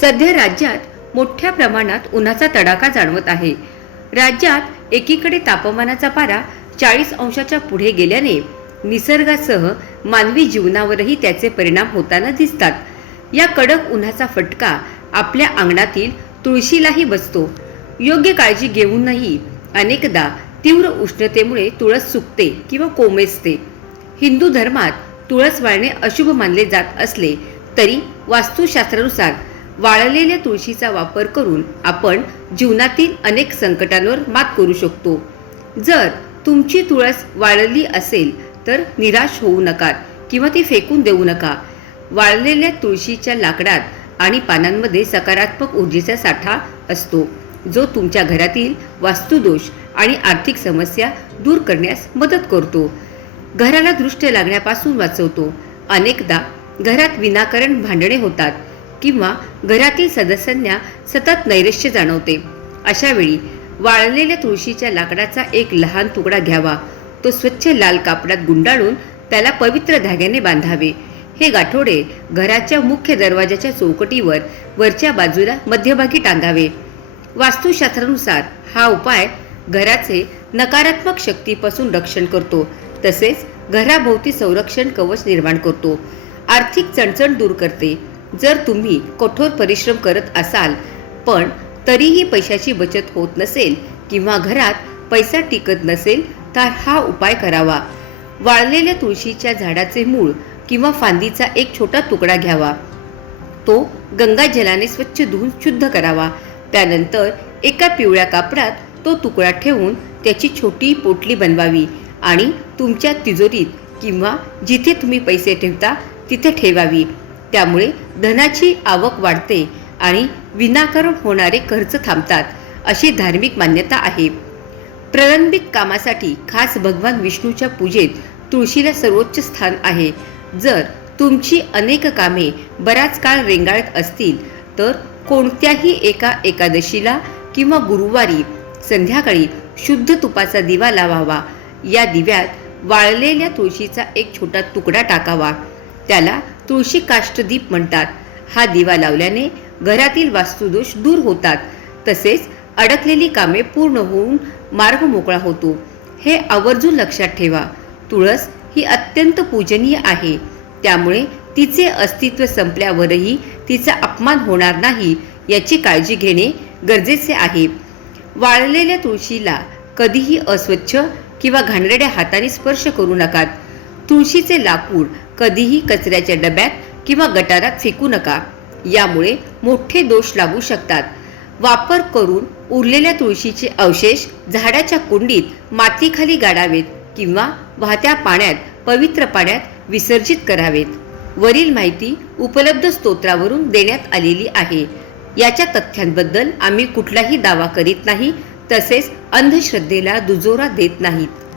सध्या राज्यात मोठ्या प्रमाणात उन्हाचा तडाखा जाणवत आहे। राज्यात एकीकडे तापमानाचा पारा 40 अंशाच्या पुढे गेल्याने निसर्गासह मानवी जीवनावरही त्याचे परिणाम होताना दिसतात। या कडक उन्हाचा फटका आपल्या अंगणातील तुळशीलाही बसतो। योग्य काळजी घेऊनही अनेकदा तीव्र उष्णतेमुळे तुळस सुकते किंवा कोमेजते। हिंदू धर्मात तुळस वाळणे अशुभ मानले जात असले तरी वास्तुशास्त्रानुसार वाळलेल्या तुळशीचा वापर करून आपण जीवनातील अनेक संकटांवर मात करू शकतो। जर तुमची तुळस वाळली असेल तर निराश होऊ नका किंवा ती फेकून देऊ नका। वाळलेल्या तुळशीच्या लाकडात आणि पानांमध्ये सकारात्मक ऊर्जेचा साठा असतो, जो तुमच्या घरातील वास्तुदोष आणि आर्थिक समस्या दूर करण्यास मदत करतो। घराला दृष्टी लागण्यापासून वाचवतो। अनेकदा घरात विनाकारण भांडणे होतात किंवा घरातील सदस्यांना सतत नैराश्य जाणवते। अशा वेळी वाळलेल्या तुळशीच्या लाकडाचा एक लहान तुकडा घ्यावा। तो स्वच्छ लाल कापडात गुंडाळून त्याला पवित्र धाग्याने बांधावे। हे गाठोडे घराच्या मुख्य दरवाजाच्या चौकटीवर वरच्या बाजूला मध्यभागी टांगावे। वास्तुशास्त्रानुसार हा उपाय घराचे नकारात्मक शक्तीपासून रक्षण करतो, तसेच घराभोवती संरक्षण कवच निर्माण करतो। आर्थिक चणचण दूर करते। जर तुम्ही कठोर परिश्रम करत असाल पण तरीही पैशाची बचत होत नसेल किंवा घरात पैसा टिकत नसेल तर हा उपाय करावा। वाळलेल्या तुळशीच्या झाडाचे मूळ किंवा फांदीचा एक छोटा तुकडा घ्यावा। तो गंगाजलाने स्वच्छ धुवून शुद्ध करावा। त्यानंतर एका पिवळ्या कापडात तो तुकडा ठेवून त्याची छोटी पोटली बनवावी आणि तुमच्या तिजोरीत किंवा जिथे तुम्ही पैसे ठेवता तिथे ठेवावी। त्यामुळे धनाची आवक वाढते आणि विनाकारण होणारे खर्च थांबतात, अशी धार्मिक मान्यता आहे। प्रलंबित कामासाठी खास भगवान विष्णूच्या पूजेत तुळशीला सर्वोच्च स्थान आहे। जर तुमची अनेक कामे बराच काळ रेंगाळत असतील तर कोणत्याही एका एकादशीला किंवा गुरुवारी संध्याकाळी शुद्ध तुपाचा दिवा लावावा। या दिव्यात वाळलेल्या तुळशीचा एक छोटा तुकडा टाकावा। त्याला तुळशी काष्टदीप म्हणतात। हा दिवा लावल्याने घरातील वास्तुदोष दूर होतात, तसेच अडकलेली कामे पूर्ण होऊन मार्ग मोकळा होतो। हे आवर्जून लक्षात ठेवा। तुळस ही अत्यंत पूजनीय आहे, त्यामुळे तिचे अस्तित्व संपल्यावरही तिचा अपमान होणार नाही याची काळजी घेणे गरजेचे आहे। वाळलेल्या तुळशीला कधीही अस्वच्छ किंवा घाणेरड्या हाताने स्पर्श करू नका। तुळशीचे लाकूड कधीही कचऱ्याच्या डब्यात किंवा गटारात फेकू नका, यामुळे मोठे दोष लागू शकतात। वापर करून उरलेल्या तुळशीचे अवशेष झाडाच्या कुंडीत मातीखाली गाडावेत किंवा वाहत्या पाण्यात पवित्र पाण्यात विसर्जित करावेत। वरील माहिती उपलब्ध स्तोत्रावरून देण्यात आलेली आहे। याच्या तथ्यांबद्दल आम्ही कुठलाही दावा करीत नाही, तसेच अंधश्रद्धेला दुजोरा देत नाहीत।